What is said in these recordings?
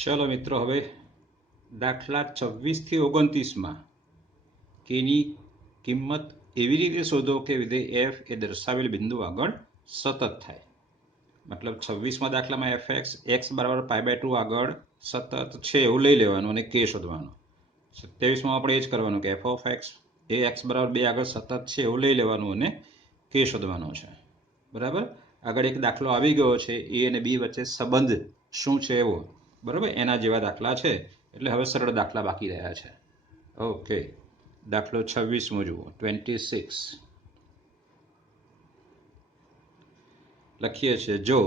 ચલો મિત્રો, હવે દાખલા 26 થી 29 કેની કિંમત એવી રીતે શોધો કે વિધેય એફ એ દર્શાવેલ બિંદુ આગળ સતત થાય. મતલબ 26મા દાખલામાં એફ એક્સ બરાબર π/2 આગળ સતત છે એવું લઈ લેવાનું અને કે શોધવાનું. 27માં આપણે એ જ કરવાનું કે F of x A x બરાબર 2 આગળ સતત છે એવું લઈ લેવાનું અને કે શોધવાનો છે. બરાબર. આગળ એક દાખલો આવી ગયો છે એ અને બી વચ્ચે સંબંધ શું છે એવો. બરાબર, એના જેવા દાખલા છે. એટલે હવે સરળ દાખલા બાકી રહ્યા છે. ઓકે, દાખલો 26મો જુઓ. 26 લખીએ છીએ, જો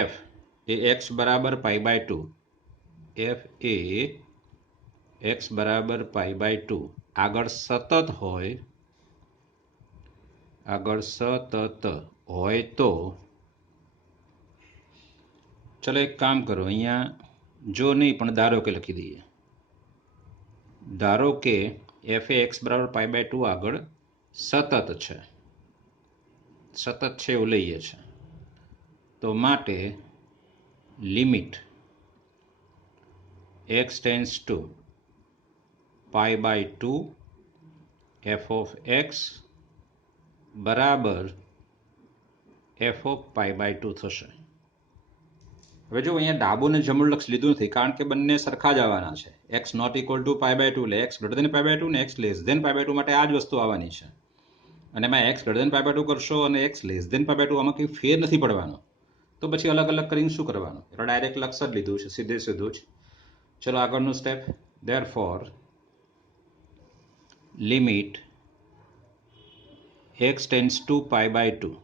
એફ એ એક્સ બરાબર π/2, એફ એ એક્સ બરાબર π/2 આગળ સતત હોય તો ચલો એક કામ કરો, અહીંયા જો નહીં પણ ધારો કે લખી દઈએ. ધારો કે એફ એ એક્સ બરાબર π/2 આગળ સતત છે એવું લઈએ છે. તો માટે limit x tends to π/2 f of x બરાબર એફ ઓફ π/2 થશે. હવે જો અહીંયા ડાબું ને જમણું લક્ષ લીધું નથી, કારણ કે બંને સરખા જ આવવાના છે. એક્સ નોટ ઇક્વલ ટુ π/2 એટલે એક્સ ગ્રેટર દેન π/2 ને એક્સ લેસ દેન π/2 માટે આ જ વસ્તુ આવવાની છે. અને એમાં એક્સ ગ્રેટર દેન π/2 કરશો અને એક્સ લેસ દેન π/2 આમાં કંઈ ફેર નથી પડવાનો. તો પછી અલગ અલગ કરીને શું કરવાનું? એટલે ડાયરેક્ટ લક્ષ જ લીધું છે, સીધે સીધું જ. ચલો આગળનું step. Therefore limit x tends to π/2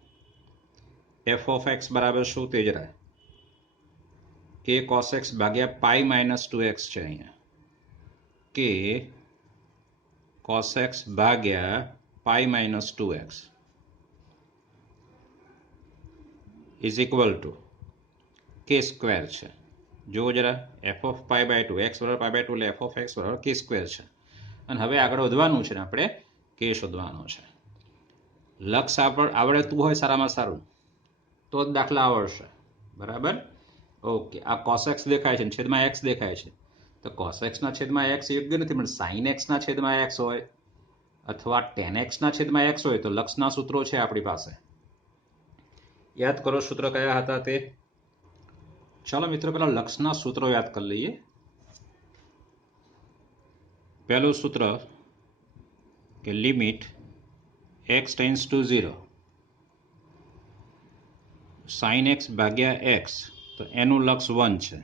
f of x બરાબર શું તે જરા કે cos x ભાગ્યા π-2x છે. અહીંયા કે cos x ભાગ્યા π-2x ઇઝ ઇક્વલ ટુ કે સ્ક્વેર છે. જુઓ જરા, એફ ઓફ π/2 એક્સ બરાબર π/2 એટલે એફ ઓફ એક્સ બરાબર કે સ્ક્વેર છે. અને હવે આગળ વધવાનું છે ને આપણે કે શોધવાનો છે. લક્ષ આવડતું હોય સારામાં સારું તો જ દાખલા આવડશે. બરાબર. ઓકે, આ cos x દેખાય છે, છેદમાં x દેખાય છે. તો cos x ના છેદમાં x યોગ્ય નથી, પણ sin x ના છેદમાં x હોય અથવા tan x ના છેદમાં x હોય તો લક્ષના સૂત્રો છે આપણી પાસે. યાદ કરો સૂત્ર કયા હતા તે. ચાલો મિત્રો, પેલા લક્ષના સૂત્રો યાદ કરી લઈએ. પહેલું સૂત્ર કે limit x tends to 0 sin x ભાગ્યા x, તો એનું લક્ષ 1 છે.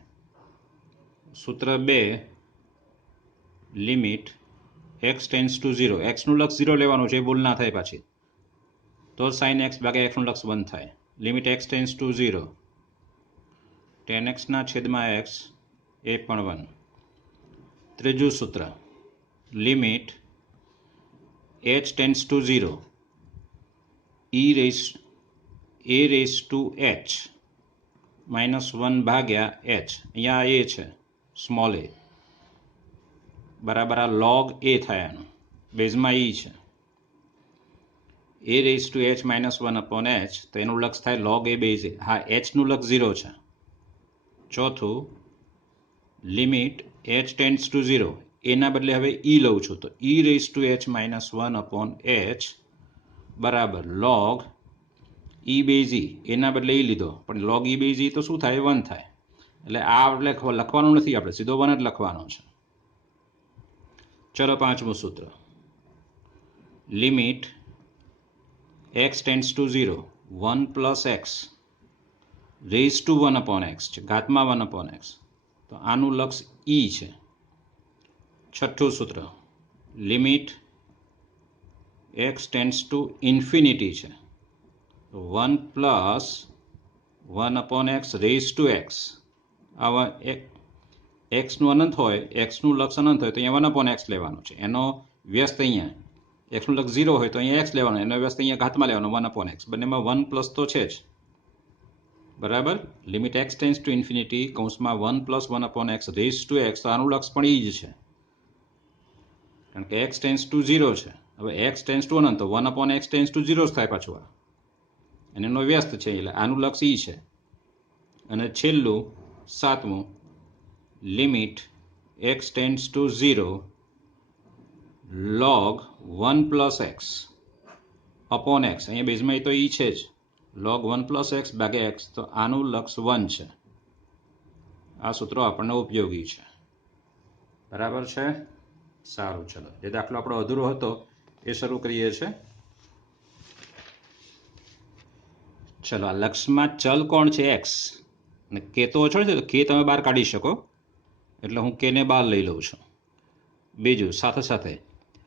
સૂત્ર 2 લિમિટ x ટેન્સ ટુ 0 xનું લક્ષ 0 લેવાનું છે, એ ભૂલ ના થાય પાછી. તો sin x ભાગ્યા x નું લક્ષ 1 થાય. Limit x tends to 0 tan x ના છેદમાં x એ પણ 1. ત્રીજું સૂત્ર limit h tends to 0 a raise to h -1 ભાગ્યા h. અહીંયા a છે, સ્મોલ a બરાબર આ log a થાય. આનું બેઝમાં e છે. a raise to h -1 upon h, તો એનું લક્ષ થાય log a બેઝ a. હા, h નું લક્ષ 0 છે. ચોથું લિમિટ h ટેન્સ ટુ 0 એના બદલે હવે e લઉં છું, તો e raise to h -1 upon h બરાબર log e બેઝ e. એના બદલે e લીધો, પણ log e બેઝ e તો શું થાય? 1 થાય. એટલે આ લખવાનું નથી, આપણે સીધો 1 જ લખવાનો છે. ચલો પાંચમું સૂત્ર limit x tends to 0 1 plus x raise to 1 upon x છે, ઘાતમાં 1 અપોન એક્સ. તો આનું લક્ષ e છે. છઠ્ઠું સૂત્ર limit x tends to infinity છે, 1 plus 1 upon x raise to x. આવા એક્સનું અનંત હોય, એક્સનું લક્ષ અનંત હોય તો અહીંયા 1 અપોન એક્સ લેવાનું છે. એનો વ્યસ્ત અહીંયા એક્સનું લક્ષ 0 હોય તો અહીંયા એક્સ લેવાનો, એનો વ્યસ્ત અહીંયા ઘાતમાં લેવાનો 1 અપોન એક્સ. બંનેમાં 1 પ્લસ તો છે જ. બરાબર. Limit x tends to infinity કૌંસમાં 1 plus 1 upon x raise to x, તો આનું લક્ષ પણ એ જ છે, કારણ કે એક્સ ટેન્સ ટુ 0 છે. હવે એક્સ ટેન્સ ટુ અનંત, તો 1 અપોન એક્સ ટેન્સ ટુ 0 જ થાય પાછું આ, અને એનો વ્યસ્ત છે એટલે આનું લક્ષ e છે. અને છેલ્લું સાતમું, limit x tends to 0 log 1 plus x upon x. અહીંયા બેઝમાં એ તો ઈ છે જ, log 1 પ્લસ એક્સ ભાગ્યા એક્સ, તો આનું લક્ષ 1 છે. આ સૂત્રો આપણને ઉપયોગી છે. બરાબર છે. સારું, ચલો જે દાખલો આપણો અધૂરો હતો એ શરૂ કરીએ છીએ. ચલો, આ લક્ષમાં ચલ કોણ છે? એક્સ. અને કે તો ઓછો છે, તો કે તમે બહાર કાઢી શકો, એટલે હું કે ને બહાર લઈ લઉં છું. બીજું, સાથે સાથે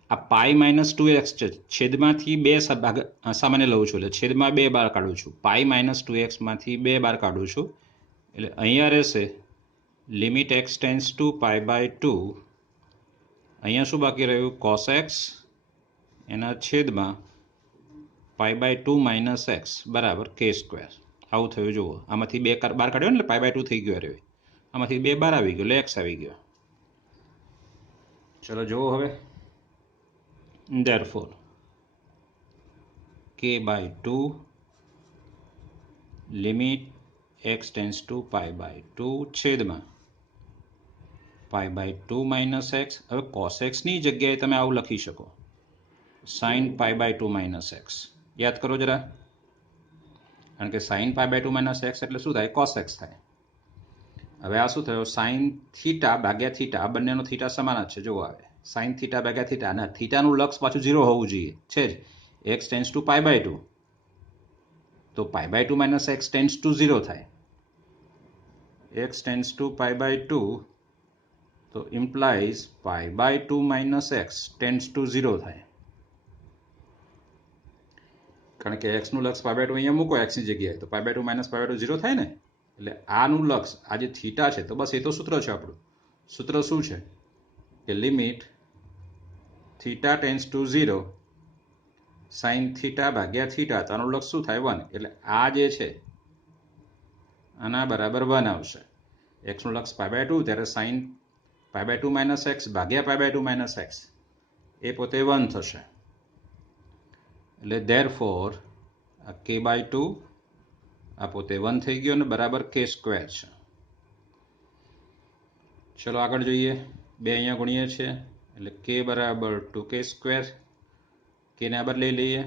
આ પાઈ માઇનસ 2x છે, છેદમાંથી 2 સામાન્ય લઉં છું, એટલે છેદમાં 2 બહાર કાઢું છું. પાઈ માઇનસ 2x માંથી 2 બહાર કાઢું છું, એટલે અહીંયા રહેશે limit x tends to pi by 2. અહીંયા શું બાકી રહ્યું? કોસ એક્સ એના છેદમાં પાઈ બાય 2 માઇનસ એક્સ બરાબર કે સ્ક્વેર. આવું થયું. જુઓ, આમાંથી 2 બહાર કાઢ્યો ને એટલે પાઈ બાય 2 થઈ ગયો રહ્યો, આમાંથી 2 બહાર આવી ગયો એટલે એક્સ આવી ગયો. ચલો જુઓ હવે, therefore k by 2 limit x tends to pi by 2 છેદમાં પાઈ બાય 2 માઇનસ એક્સ. હવે કોસ એક્સની જગ્યાએ તમે આવું લખી શકો, sine pi by 2 minus x. યાદ કરો જરા, કારણ કે sine pi by 2 minus x એટલે શું થાય? કોસ એક્સ થાય. હવે આ શું થયો? સાઇન થીટા ભાગ્યા થીટા, આ બંનેનો થીટા સમાન જ છે. જુઓ, આવે સાઇન થીટા ભાગ્યા થીટા, અને થીટાનું લક્ષ પાછું 0 હોવું જોઈએ, છે જ. X tends to pi by 2, તો pi by 2 minus x tends to 0 થાય. X tends to pi by 2, તો implies pi by 2 minus x tends to 0 થાય. કારણ કે એક્સનું લક્ષ પાઈ બાય 2 અહીંયા મૂકો એક્સની જગ્યાએ, તો pi by 2 minus pi by 2 0 થાય ને. એટલે આનું લક્ષ, આ જે થીટા છે, તો બસ એ તો સૂત્ર છે આપણું. સૂત્ર શું છે? કે limit theta tends to 0 sine theta ભાગ્યા થીટા, તો આનું લક્ષ શું થાય? 1. એટલે આ જે છે આના બરાબર 1 આવશે. એક્સનું લક્ષ પાઈ બાય 2, ત્યારે sine pi by 2 minus x ભાગ્યા પાઈ બાય 2 માઇનસ એક્સ એ પોતે 1 થશે. એટલે ધેરફોર આ કે બાય 2 આ પોતે 1 થઈ ગયો, અને બરાબર કે સ્ક્વેર છે. ચલો આગળ જોઈએ. 2 અહીંયા ગુણીએ છીએ, એટલે કે બરાબર 2k સ્ક્વેર. કેને આ બદલે લઈએ,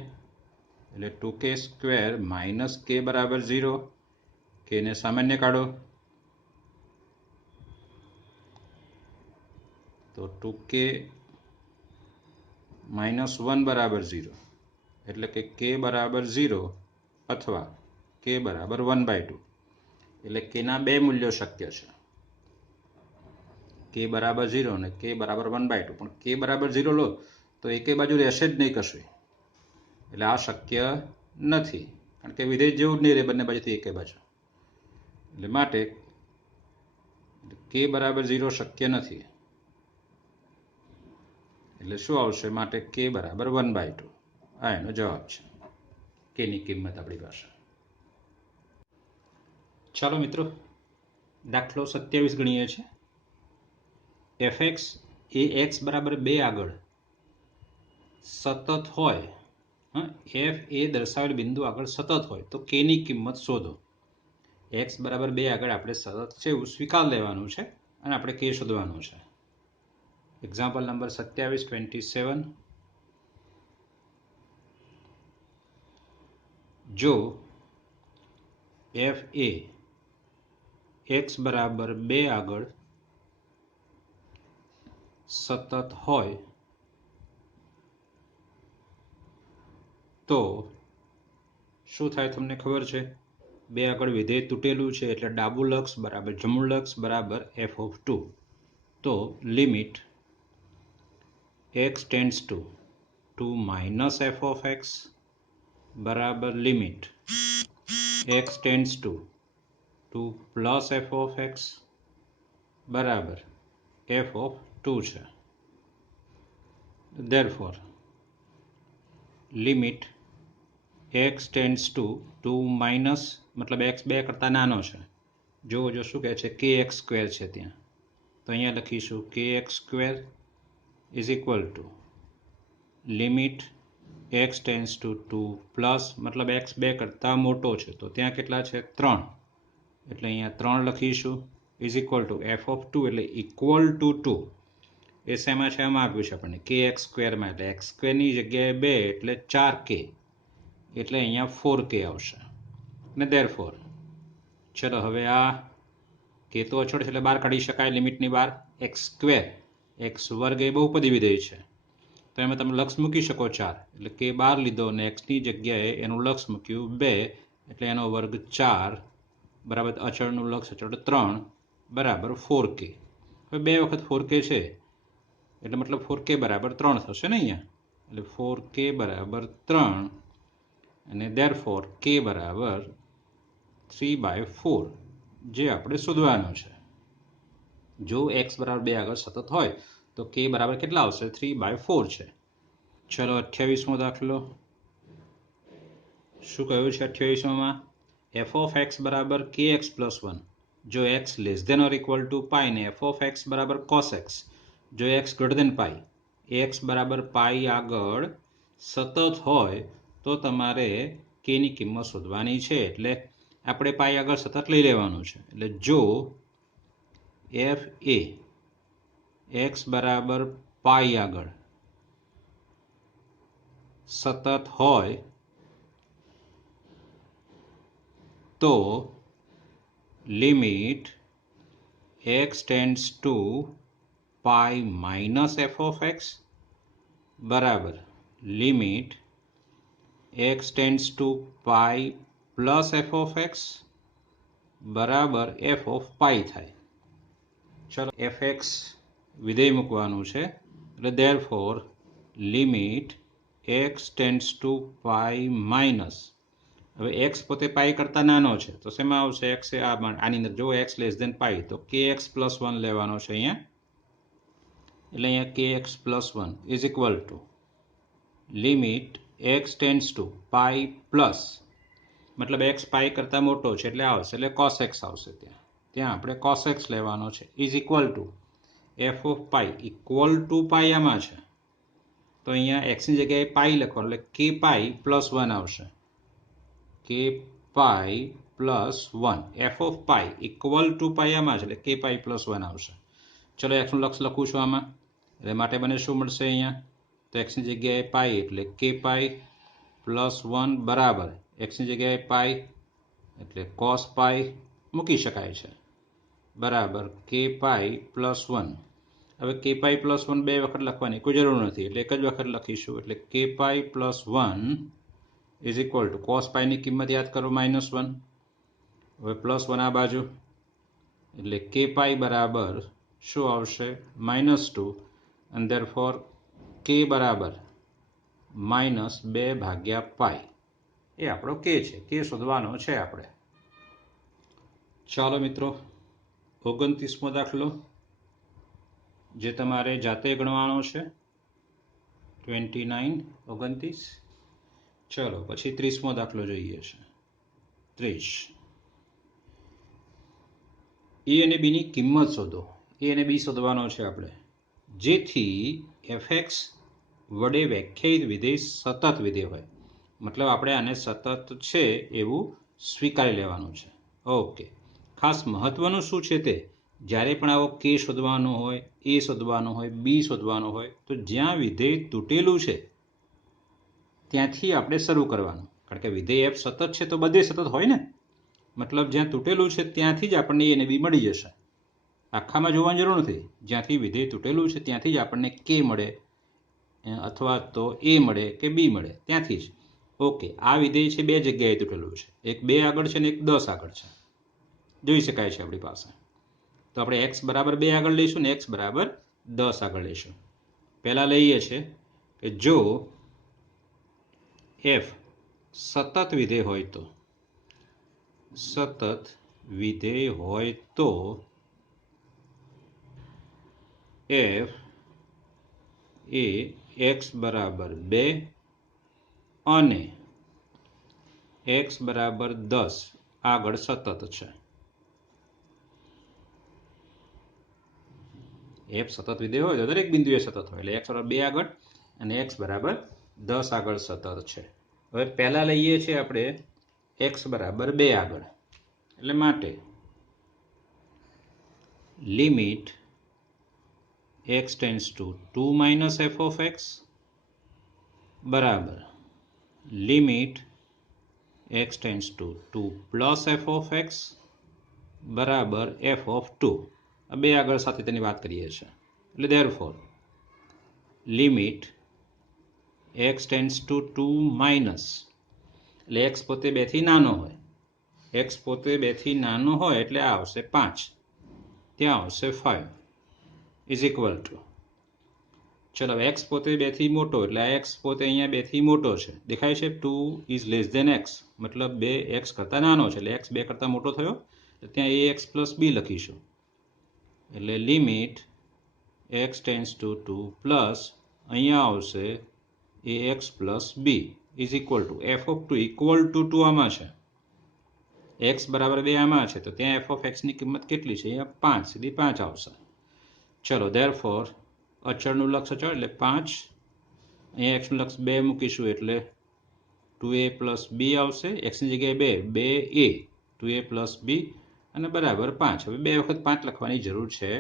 એટલે 2k સ્ક્વેર માઇનસ કે બરાબર 0. કેને સામાન્ય કાઢો, તો 2k માઇનસ 1 બરાબર 0, એટલે કે k બરાબર 0 અથવા k બરાબર 1/2. એટલે કેના 2 મૂલ્યો શક્ય છે, k બરાબર 0 અને k બરાબર 1/2. પણ k બરાબર 0 લો તો એકે બાજુ રહેશે જ નહીં કશું, એટલે આ શક્ય નથી, કારણ કે વિધેય જેવું જ નહીં રહે બંને બાજુથી એકે બાજુ. એટલે માટે k બરાબર 0 શક્ય નથી. એટલે શું આવશે? માટે k બરાબર 1/2. આ એનો જવાબ છે. કેની કિંમત આપણી પાસે. ચાલો મિત્રો, દાખલો 27 ગણીએ છીએ. fx એ x બરાબર 2 આગળ સતત હોય, f એ દર્શાવેલ બિંદુ આગળ સતત હોય, તો k ની કિંમત શોધો. x બરાબર 2 આગળ આપણે સતત છે એવું સ્વીકાર લેવાનું છે, અને આપણે k શોધવાનું છે. Example number 27. જો f એ x બરાબર 2 આગળ સતત હોય તો શું થાય? તમને ખબર છે, 2 આગળ વિધેય તૂટેલું છે, એટલે ડાબું લક્ષ બરાબર જમણું લક્ષ બરાબર f(2). તો limit x tends to 2 minus f(x) બરાબર limit x tends to 2 plus f(x) બરાબર f(2) છે. Therefore limit x tends to 2 minus, મતલબ x 2 કરતાં નાનો છે. જો શું કહે છે? kx સ્ક્વેર છે ત્યાં, તો અહીંયા લખીશું kx square is equal to limit x tends to 2 plus, મતલબ x 2 કરતાં મોટો છે, તો ત્યાં કેટલા છે? 3. એટલે અહીંયા 3 લખીશું is equal to f of 2 એટલે ઇક્વલ ટુ 2 એ શેમાં છે આમાં આપ્યું છે આપણને કે એક્સ સ્ક્વેરમાં એટલે એક્સ સ્ક્વેરની જગ્યાએ 2 એટલે 4k એટલે અહીંયા 4k આવશે અને ધેરફોર ચલો હવે આ કે તો અચળ છે એટલે બહાર કાઢી શકાય લિમિટની બહાર એક્સ સ્ક્વેર એક્સ વર્ગ એ બહુપદી વિધેય છે તો એમાં તમે લક્ષ મૂકી શકો 4 એટલે કે બહાર લીધો અને એક્સની જગ્યાએ એનું લક્ષ મૂક્યું 2 એટલે એનો વર્ગ 4 બરાબર અચળનું લક્ષ અચળ 3 બરાબર 4k હવે 2 વખત 4k છે એટલે મતલબ 4k બરાબર 3 થશે ને અહીંયા એટલે 4k બરાબર 3 અને ધેરફોર k બરાબર 3/4 જે આપણે શોધવાનું છે જો x બરાબર 2 આગળ સતત હોય તો k બરાબર કેટલા આવશે 3/4 છે ચલો 28મો દાખલો શું કહ્યું છે 28માં f of x બરાબર kx plus 1 જો x less than or equal to pi ને f of x બરાબર cos x જો x greater than pi x બરાબર પાઈ આગળ સતત હોય તો તમારે k ની કિંમત શોધવાની છે એટલે આપણે પાઈ આગળ સતત લઈ લેવાનું છે એટલે જો f એ x બરાબર પાઈ આગળ સતત હોય તો limit x tends to pi minus f of x બરાબર limit x tends to pi plus f of x બરાબર f of પાઈ થાય ચલો fx વિધેય મૂકવાનું છે એટલે therefore limit x tends to pi minus હવે x પોતે પાઈ કરતાં નાનો છે તો શેમાં આવશે x એ આની અંદર જો x લેસ ધેન પાઈ તો kx પ્લસ 1 લેવાનો છે અહીંયા એટલે અહીંયા kx plus 1 is equal to limit x tends to pi plus મતલબ x પાઈ કરતાં મોટો છે એટલે આવશે એટલે cos x આવશે ત્યાં આપણે cos x લેવાનો છે is equal to f of pi equal to pi આમાં છે તો અહીંયા x ની જગ્યાએ પાઈ લખવાનું એટલે k પાઈ પ્લસ 1 આવશે k pi plus 1 f of pi equal to pi આમાં છે એટલે k પાઈ પ્લસ 1 આવશે ચલો એક્સનું લક્ષ લખું છું આમાં એટલે માટે મને શું મળશે અહીંયા તો એક્સની જગ્યાએ પાઈ એટલે k પાઈ પ્લસ 1 બરાબર એક્સની જગ્યાએ પાઈ એટલે કોસ પાઈ મૂકી શકાય છે બરાબર k પાઈ પ્લસ 1 હવે k પાઈ પ્લસ 1 બે વખત લખવાની કોઈ જરૂર નથી એટલે એક જ વખત લખીશું એટલે k pi plus 1 is equal to cos પાઈની કિંમત યાદ કરો -1 હવે પ્લસ 1 આ બાજુ એટલે k પાઈ બરાબર શું આવશે -2 અને ધેરફોર k બરાબર -2/પાઈ એ આપણો k છે k શોધવાનો છે આપણે ચાલો મિત્રો 29મો દાખલો જે તમારે જાતે ગણવાનો છે 29 ચલો પછી 30મો દાખલો જોઈએ છે 30 a અને b ની કિંમત શોધો a અને b શોધવાનો છે આપણે જેથી fx વડે વ્યાખ્યાયિત વિધેય સતત વિધેય હોય મતલબ આપણે આને સતત છે એવું સ્વીકારી લેવાનું છે ઓકે ખાસ મહત્વનું શું છે તે જ્યારે પણ આવો k શોધવાનો હોય a શોધવાનો હોય b શોધવાનો હોય તો જ્યાં વિધેય તૂટેલું છે ત્યાંથી આપણે શરૂ કરવાનું કારણ કે વિધેય f સતત છે તો બધે સતત હોય ને મતલબ જ્યાં તૂટેલું છે ત્યાંથી જ આપણને a અને b મળી જશે આખામાં જોવાની જરૂર નથી જ્યાંથી વિધેય તૂટેલું છે ત્યાંથી જ આપણને k મળે અથવા તો a મળે કે b મળે ત્યાંથી જ ઓકે આ વિધેય છે બે જગ્યાએ તૂટેલું છે એક 2 આગળ છે અને એક 10 આગળ છે જોઈ શકાય છે આપણી પાસે તો આપણે x બરાબર 2 આગળ લઈશું ને x બરાબર 10 આગળ લઈશું પહેલા લઈએ છે કે જો f સતત વિધેય હોય તો f એ x બરાબર 2 અને x બરાબર 10 આગળ સતત છે f સતત વિધેય હોય તો દરેક બિંદુએ સતત હોય એટલે x બરાબર 2 આગળ અને x બરાબર 10 આગળ સતત છે હવે પહેલા લઈએ છીએ આપણે x બરાબર 2 આગળ એટલે માટે limit x tends to 2 minus f of x બરાબર limit x tends to 2 plus f of x બરાબર એફ ઓફ 2. આ બે આગળ સાથે તેની વાત કરીએ છીએ એટલે therefore limit x tends to 2 minus એટલે x પોતે 2 થી નાનો હોય x પોતે 2 થી નાનો હોય એટલે આ આવશે 5 ત્યાં આવશે 5 ઇઝ ઇક્વલ ટુ ચલો x પોતે 2 થી મોટો એટલે આ x પોતે અહીંયા 2 થી મોટો છે દેખાય છે 2 ઇઝ લેસ ધેન x મતલબ 2 x કરતાં નાનો છે એટલે x 2 કરતાં મોટો થયો ત્યાં ax પ્લસ b લખીશું એટલે limit x tends to 2 plus અહીંયા આવશે ax plus b is equal to f of 2 equal to 2 આમાં છે x બરાબર 2 આમાં છે તો ત્યાં f ઓફ x ની કિંમત કેટલી છે અહીંયા 5 સીધી 5 આવશે ચલો ધેરફોર અચળનું લક્ષ અચળ એટલે 5 અહીંયા x નું લક્ષ 2 મૂકીશું એટલે 2a પ્લસ b આવશે x ની જગ્યાએ 2 2a 2a પ્લસ b અને બરાબર 5 હવે 2 વખત 5 લખવાની જરૂર છે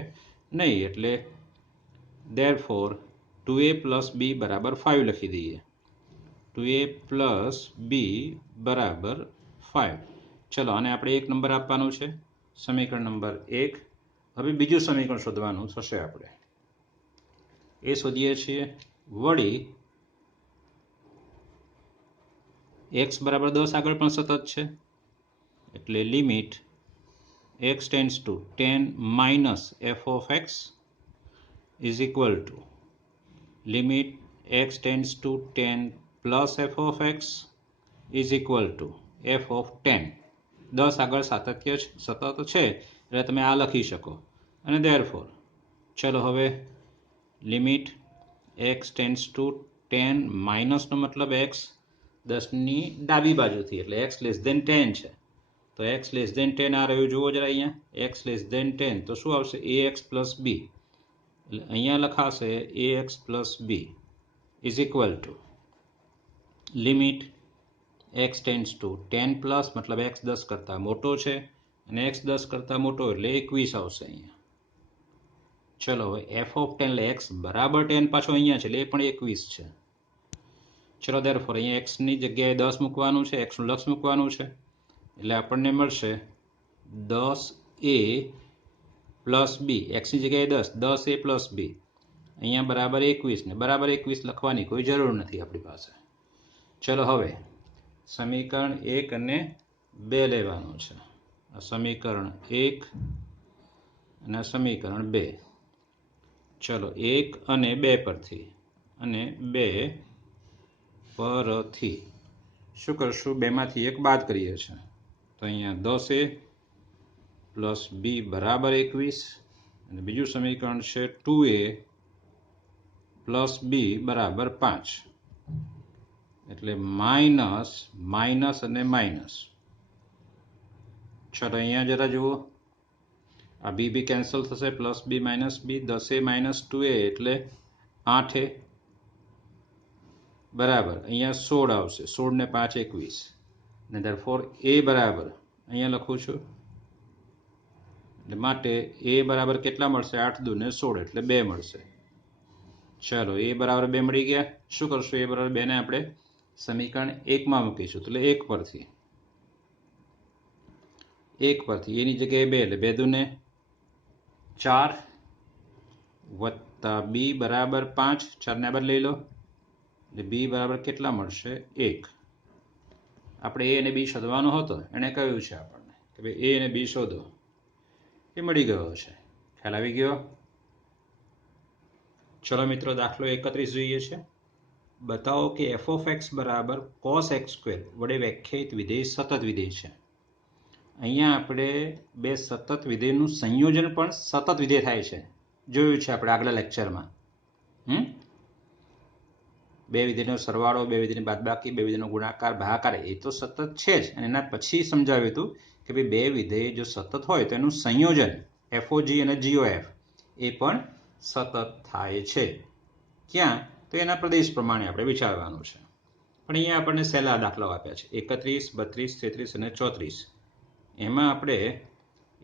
નહીં એટલે ધેરફોર 2a પ્લસ b બરાબર 5 લખી દઈએ 2a પ્લસ b બરાબર 5 ચલો આને આપણે એક નંબર આપવાનો છે સમીકરણ નંબર 1 હવે બીજું સમીકરણ શોધવાનું થશે આપણે એ શોધીએ છીએ વળી x બરાબર 10 આગળ પણ સતત છે એટલે limit x tends two 10 minus f of x is equal to limit x tends two 10 plus f of x is equal to f of 10 10 આગળ સાતત્ય સતત છે એટલે તમે આ લખી શકો અને ધેરફોર ચલો હવે લિમિટ x ટેન્ડ્સ ટુ 10 માઇનસનો મતલબ x 10ની ડાબી બાજુથી એટલે x લેસ ધેન 10 છે તો x લેસ ધેન 10 આ રહ્યું જુઓ જરા અહીંયા x લેસ ધેન 10 તો શું આવશે ax પ્લસ b એટલે અહીંયા લખાશે ax plus b is equal to limit x tends two 10 plus મતલબ x 10 કરતાં મોટો છે અને x 10 કરતાં મોટો એટલે 21 આવશે અહીંયા ચલો હવે f ઓફ 10 એટલે x બરાબર 10 પાછો અહીંયા છે એટલે એ પણ 21 છે ચલો ધેરફોર અહીંયા x ની જગ્યાએ 10 મૂકવાનું છે x નું લક્ષ મૂકવાનું છે એટલે આપણને મળશે 10a પ્લસ b x ની જગ્યાએ 10a પ્લસ b અહીંયા બરાબર 21 ને બરાબર 21 લખવાની કોઈ જરૂર નથી આપણી પાસે ચલો હવે સમીકરણ 1 અને 2 લેવાનું છે આ સમીકરણ 1 અને સમીકરણ 2 ચલો 1 અને 2 પરથી અને 2 પરથી શું કરશું બેમાંથી એક બાદ કરીએ છીએ તો અહીંયા 10a પ્લસ b બરાબર 21 અને બીજું સમીકરણ છે 2a પ્લસ b બરાબર 5 એટલે માઇનસ માઇનસ અને માઇનસ ચલો અહીંયા જરા જુઓ આ b બી કેન્સલ થશે plus b minus b 10a minus 2a એટલે 8a બરાબર અહીંયા 16 આવશે 16 ને 5 21 અને ધેરફોર a બરાબર અહીંયા લખું છું એટલે માટે a બરાબર કેટલા મળશે 8 દુ ને 16 એટલે 2 મળશે ચલો a બરાબર 2 મળી ગયા શું કરશું a બરાબર 2 ને આપણે સમીકરણ 1 માં મૂકીશું એટલે 1 પરથી a ની જગ્યાએ 2 એટલે 2 દુ ને 4 વત્તા b બરાબર 5 4 ને આ બાદ લઈ લો એટલે b બરાબર કેટલા મળશે 1 આપણે a અને b શોધવાનો હતો એણે કહ્યું છે આપણને કે ભાઈ a અને b શોધો એ મળી ગયો છે ખ્યાલ આવી ગયો ચલો મિત્રો દાખલો 31 જોઈએ છે બતાવો કે f of x બરાબર cos x સ્ક્વેર વડે વ્યાખ્યાયિત વિધેય સતત વિધેય છે અહીંયા આપણે બે સતત વિધેયનું સંયોજન પણ સતત વિધેય થાય છે જોયું છે આપણે આગલા લેક્ચરમાં બે વિધેયનો સરવાળો બે વિધેયની બાદબાકી બે વિધેયનો ગુણાકાર ભાગાકાર એ તો સતત છે જ અને એના પછી સમજાવ્યું હતું કે ભાઈ બે વિધેય જો સતત હોય તો એનું સંયોજન FOG અને GOF એ પણ સતત થાય છે ક્યાં તો એના પ્રદેશ પ્રમાણે આપણે વિચારવાનું છે પણ અહીંયા આપણને સહેલા દાખલાઓ આપ્યા છે 31, 32, 33 અને 34 એમાં આપણે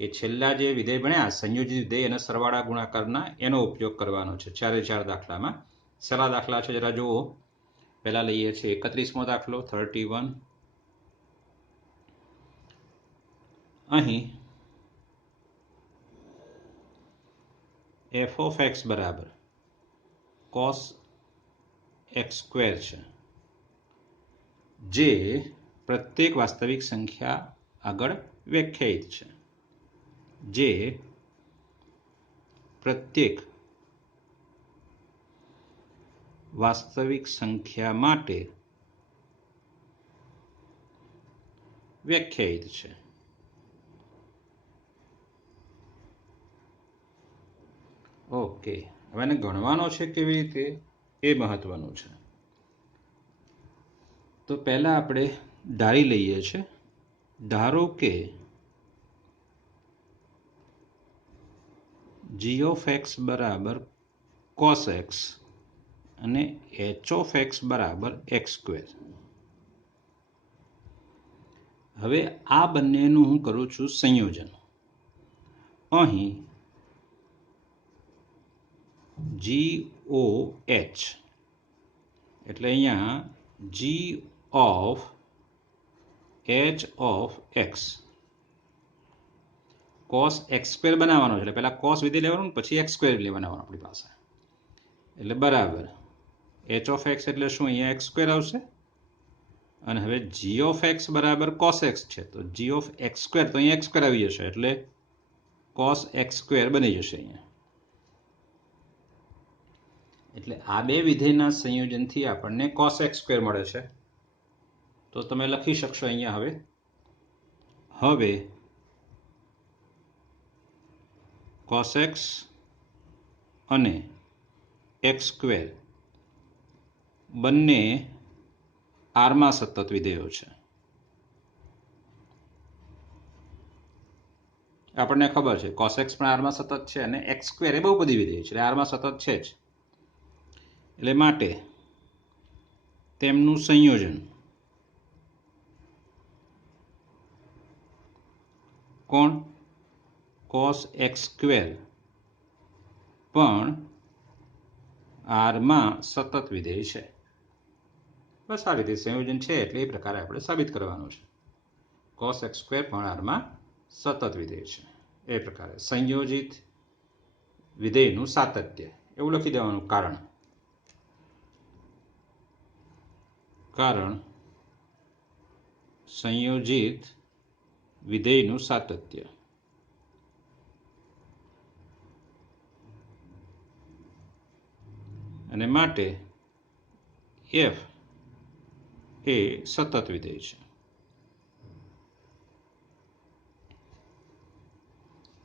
એ છેલ્લા જે વિધેય ભણ્યા સંયોજિત વિધેય અને સરવાળા ગુણાકારના એનો ઉપયોગ કરવાનો છે 4 દાખલામાં. સલા દાખલા છે જરા જુઓ. પહેલા લઈએ છીએ 31મો દાખલો 31. અહીં f of x બરાબર cos x સ્ક્વેર છે, જે પ્રત્યેક વાસ્તવિક સંખ્યા આગળ વ્યાખ્યાયિત છે, જે પ્રત્યેક વાસ્તવિક સંખ્યા માટે વ્યાખ્યાયિત છે. ઓકે, હવે એને ગણવાનો છે કેવી રીતે એ મહત્વનું છે. તો પહેલા આપણે ધારી લઈએ છીએ. ધારો કે g of x બરાબર cos x અને h of x બરાબર x સ્ક્વેર. હવે આ બંનેનું હું કરું છું સંયોજન. અહીં GOH એટલે અહીંયા g of h of x cos x square બનાવવાનો છે, એટલે પહેલા cos વિધેય લેવાનું પછી x સ્ક્વેર લેવાનો આપણી પાસે. એટલે બરાબર h of x એટલે શું, અહીંયા x સ્ક્વેર આવશે. અને હવે g of x બરાબર cos x છે, તો g of x સ્ક્વેર તો અહીંયા x સ્ક્વેર આવી જશે, એટલે cos x સ્ક્વેર બની જશે અહીંયા. એટલે આ બે વિધેયના સંયોજનથી આપણને cos x સ્ક્વેર મળે છે. તો તમે લખી શકશો અહીંયા હવે cos x અને x સ્ક્વેર બંને આરમાં સતત વિધેયો છે. આપણને ખબર છે cos x પણ આરમાં સતત છે અને x સ્ક્વેર એ બહુપદી વિધેય છે, એટલે આરમાં સતત છે જ. એટલે માટે તેમનું સંયોજન કોણ, cos x સ્ક્વેર પણ આરમાં સતત વિધેય છે. બસ આ રીતે સંયોજન છે, એટલે એ પ્રકારે આપણે સાબિત કરવાનું છે. cos x સ્ક્વેર પણ આરમાં સતત વિધેય છે. એ પ્રકારે સંયોજિત વિધેયનું સાતત્ય એવું લખી દેવાનું. કારણ સંયોજિત વિધેયનું સાતત્ય. અને માટે f એ સતત વિધેય છે.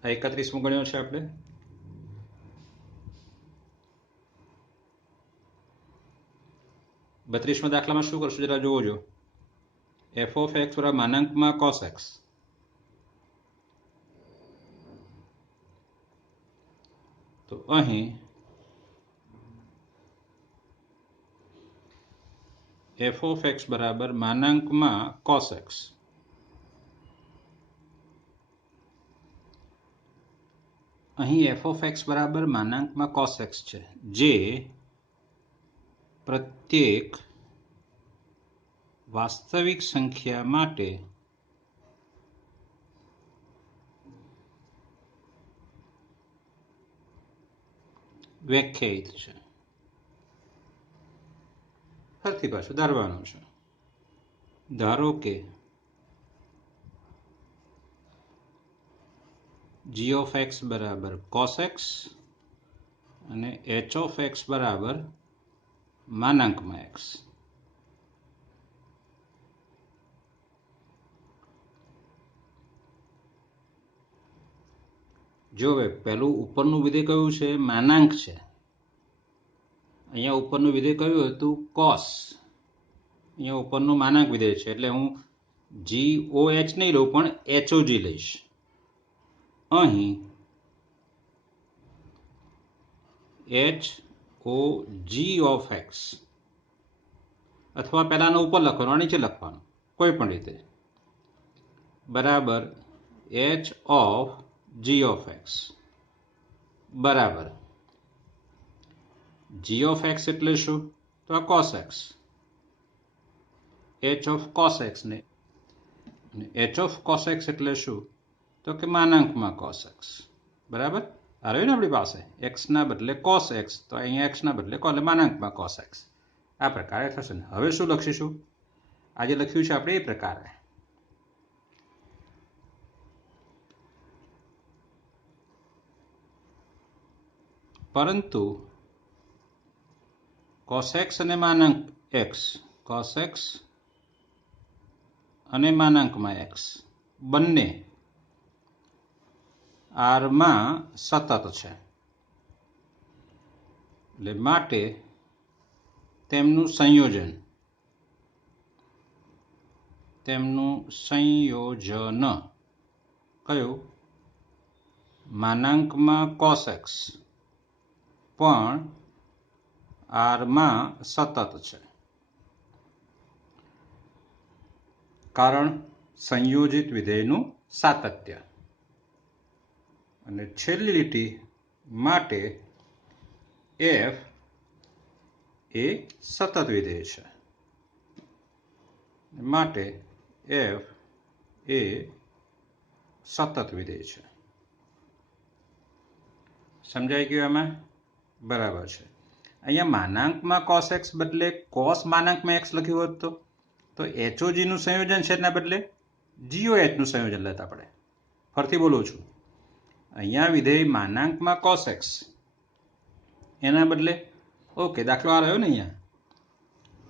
આ 31મો ગણ્યો છે આપણે. બત્રીસમા દાખલામાં શું કરશું જરા જોવો. f of x બરાબર માનાંકમાં cos x. તો અહીં f of x બરાબર માનાંકમાં cos x. અહીં f of x બરાબર માનાંકમાં cos x છે, જે પ્રત્યેક વાસ્તવિક સંખ્યા માટે વ્યાખ્યાયિત છે. ફરીથી પાછું ધારવાનું છે. ધારો કે g of x બરાબર cos x અને h of x બરાબર માનાંકમાં x. જો હવે પહેલું ઉપરનું વિધેય કયું છે, માનાંક છે. અહીંયા ઉપરનું વિધેય કયું હતું, cos. અહીંયા ઉપરનું માનાંક વિધેય છે, એટલે હું GOH નહીં લઉં પણ HOG લઈશ. અહીં HOG of x અથવા પહેલાનો ઉપર લખવાનું, નીચે લખવાનું કોઈ પણ રીતે, બરાબર h of g of x બરાબર જી ઓફ એક્સ એટલે શું? તો આ cos x, h of cos x ને એચ ઓફ કોસ એક્સ એટલે શું? તો કે માનાંકમાં કોસ એક્સ બરાબર આ રહ્યું ને આપણી પાસે એક્સના બદલે કોસ એક્સ, તો અહીંયા એક્સના બદલે એટલે માનાંકમાં કોસ એક્સ આ પ્રકારે થશે ને હવે શું લખીશું? આજે લખ્યું છે આપણે એ પ્રકારે પરંતુ કોસ એક્સ અને માનાંક એક્સ, કોસ એક્સ અને માનાંકમાં એક્સ બંને આરમાં સતત છે એટલે માટે તેમનું સંયોજન કયું? માનાંકમાં કોસ એક્સ પણ આરમાં સતત છે કારણ સંયોજિત વિધેયનું સાતત્ય અને છેલ્લી લીટી માટે એફ એ સતત વિધેય છે માટે એફ એ સતત વિધેય છે. સમજાઈ ગયું આમાં? બરાબર છે. અહીંયા માનાંકમાં કોસ એક્સ બદલે કોસ માનાંકમાં એક્સ લખ્યું હોત તો એચઓજીનું સંયોજન છે એના બદલે જીઓએચનું સંયોજન લેતા પડે. ફરીથી બોલું છું, અહીંયા વિધેય માનાંકમાં કોસ એક્સ એના બદલે ઓકે દાખલો આ રહ્યો ને અહીંયા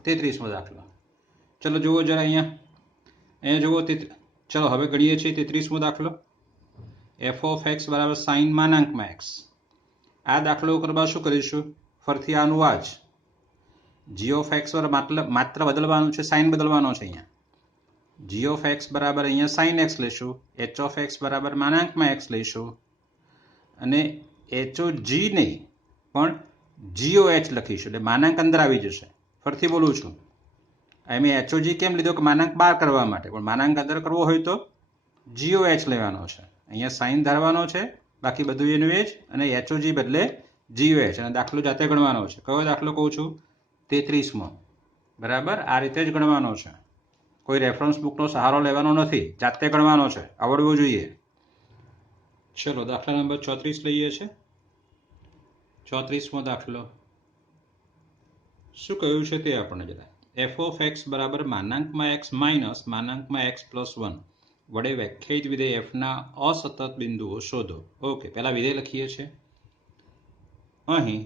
33મો દાખલો. ચલો જુઓ જરા અહીંયા જુઓ ચલો હવે ગણીએ છીએ 33મો દાખલો. એફ ઓફ એક્સ બરાબર સાઇન માનાંકમાં એક્સ. આ દાખલો કરવા શું કરીશું? ફરીથી આનું આ જ જી ઓફ એક્સ માત્ર બદલવાનું છે, સાઇન બદલવાનો છે. અહીંયા જી ઓફ એક્સ બરાબર અહીંયા સાઇન એક્સ લઈશું, એચ ઓફ એક્સ બરાબર માનાંકમાં એક્સ લઈશું અને એચઓ જી નહીં પણ જીઓ એચ લખીશું એટલે માનાંક અંદર આવી જશે. ફરીથી બોલું છું, મેં એચઓજી કેમ લીધો કે માનાંક બહાર કરવા માટે, પણ માનાંક અંદર કરવો હોય તો જીઓ એચ લેવાનો છે. અહીંયા સાઇન ધારવાનો છે, બાકી બધું એનું એ જ અને એચઓજી બદલે જીઓ એચ અને દાખલો જાતે ગણવાનો છે. કયો દાખલો કહું છું? 33મો બરાબર આ રીતે જ ગણવાનો છે. કોઈ રેફરન્સ બુકનો સહારો લેવાનો નથી, જાતે ગણવાનો છે, આવડવું જોઈએ. ચલો દાખલા નંબર 34 લઈએ છે. 34મો દાખલો શું કહ્યું છે તે આપણને જરા. એફ ઓફ એક્સ બરાબર માનાંકમાં એક્સ માઇનસ માનાંકમાં એક્સ પ્લસ 1 વડે વ્યાખ્યાયિત વિધેય એફના અસતત બિંદુઓ શોધો. ઓકે પહેલા વિધેય લખીએ છીએ. અહીં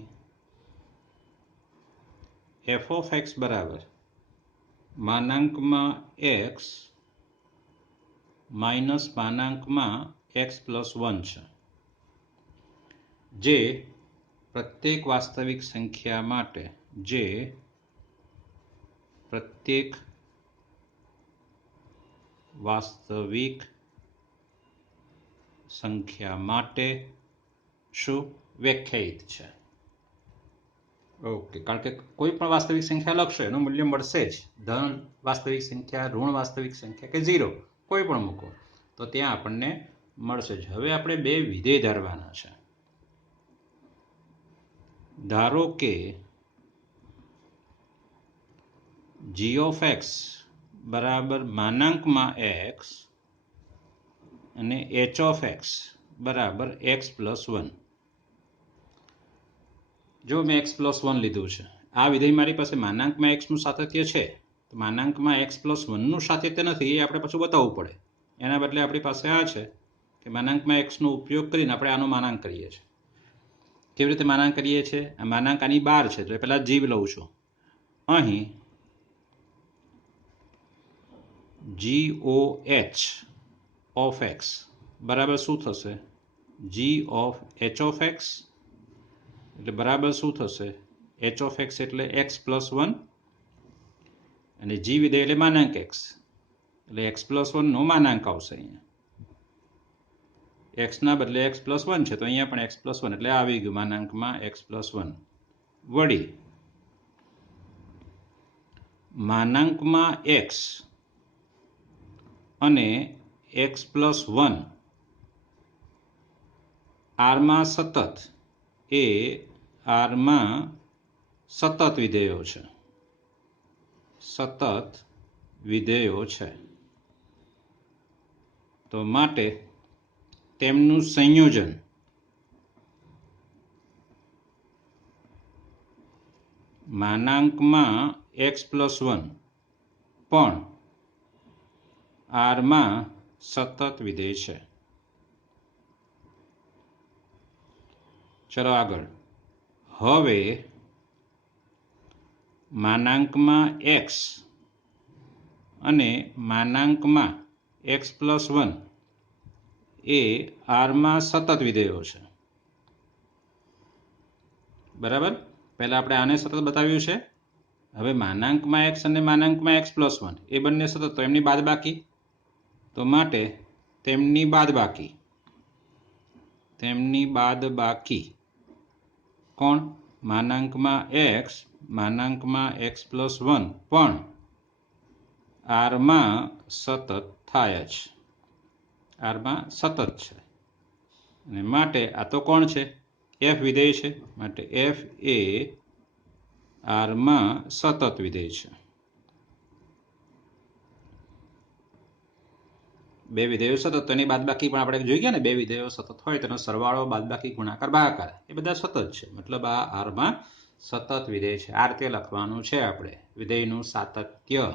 એફ ઓફ એક્સ બરાબર માનાંકમાં એક્સ માઇનસ માનાંકમાં એક્સ પ્લસ 1 છે જે પ્રત્યેક વાસ્તવિક સંખ્યા માટે શું વ્યાખ્યાયિત છે. ઓકે કારણ કે કોઈ પણ વાસ્તવિક સંખ્યા લખશો એનું મૂલ્ય મળશે જ. ધન વાસ્તવિક સંખ્યા, ઋણ વાસ્તવિક સંખ્યા કે 0 કોઈ પણ મૂકો તો ત્યાં આપણને મળશે જ. હવે આપણે બે વિધેય ધારવાના છે. ધારો કે જી ઓફ એક્સ બરાબર માનાંકમાં એક્સ અને એચ ઓફ એક્સ બરાબર એક્સ પ્લસ 1. જો મેં એક્સ પ્લસ 1 લીધું છે, આ વિધેય મારી પાસે માનાંકમાં એક્સનું સાતત્ય છે તો માનાંકમાં એક્સ પ્લસ 1નું સાતત્ય નથી એ આપણે પાછું બતાવવું પડે. એના બદલે આપણી પાસે આ છે કે માનાંકમાં એક્સનો ઉપયોગ કરીને આપણે આનો માનાંક કરીએ છીએ. કેવી રીતે માનાંક કરીએ છીએ? આ માનાંક આની બહાર છે તો પહેલાં જીવ લઉં છું. અહીં જી ઓ એચ ઓફ એક્સ બરાબર શું થશે? G of H of x એટલે બરાબર શું થશે? એચ ઓફ એક્સ એટલે એક્સ પ્લસ 1 અને જી વિધેય એટલે માનાંક એક્સ એટલે એક્સ પ્લસ 1નો માનાંક આવશે. અહીંયા એક્સના બદલે એક્સ પ્લસ 1 છે તો અહીંયા પણ એક્સ પ્લસ 1 એટલે આવી ગયું માનાંકમાં એક્સ પ્લસ 1 વળી માનાંકમાં એક્સ અને એક્સ પ્લસ 1 આરમાં સતત એ આરમાં સતત વિધેયો છે, સતત વિધેયો છે, તો માટે તેમનું સંયોજન માનાંકમાં x+1 પણ આરમાં સતત વિધેય છે. ચલો આગળ. હવે માનાંકમાં x અને માનાંકમાં x+1 એ આરમાં સતત વિધેયો છે. બરાબર, પહેલા આપણે આને સતત બતાવ્યું છે. હવે માનાંકમાં x અને માનાંકમાં x+1 એ બંને સતત, તો એમની બાદબાકી, તો માટે તેમની બાદબાકી કોણ? માનાંકમાં x, માનાંકમાં x+1 પણ આરમાં સતત થાય જ, આરમાં સતત છે, અને માટે આ તો કોણ છે? f વિધેય છે, માટે f એ આરમાં સતત વિધેય છે. બે વિધેયો સતત, તો એની બાદબાકી પણ આપણે જોઈ ગયા ને. બે વિધેયો સતત હોય તેનો સરવાળો, બાદબાકી, ગુણાકાર, ભાગાકાર એ બધા સતત છે, મતલબ આ આરમાં સતત વિધેય છે. આ રીતે લખવાનું છે આપણે વિધેયનું સાતત્ય.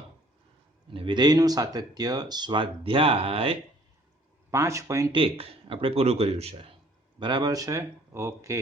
અને વિધેયનું સાતત્ય સ્વાધ્યાય 5.1 આપણે પૂરું કર્યું છે. બરાબર છે? ઓકે.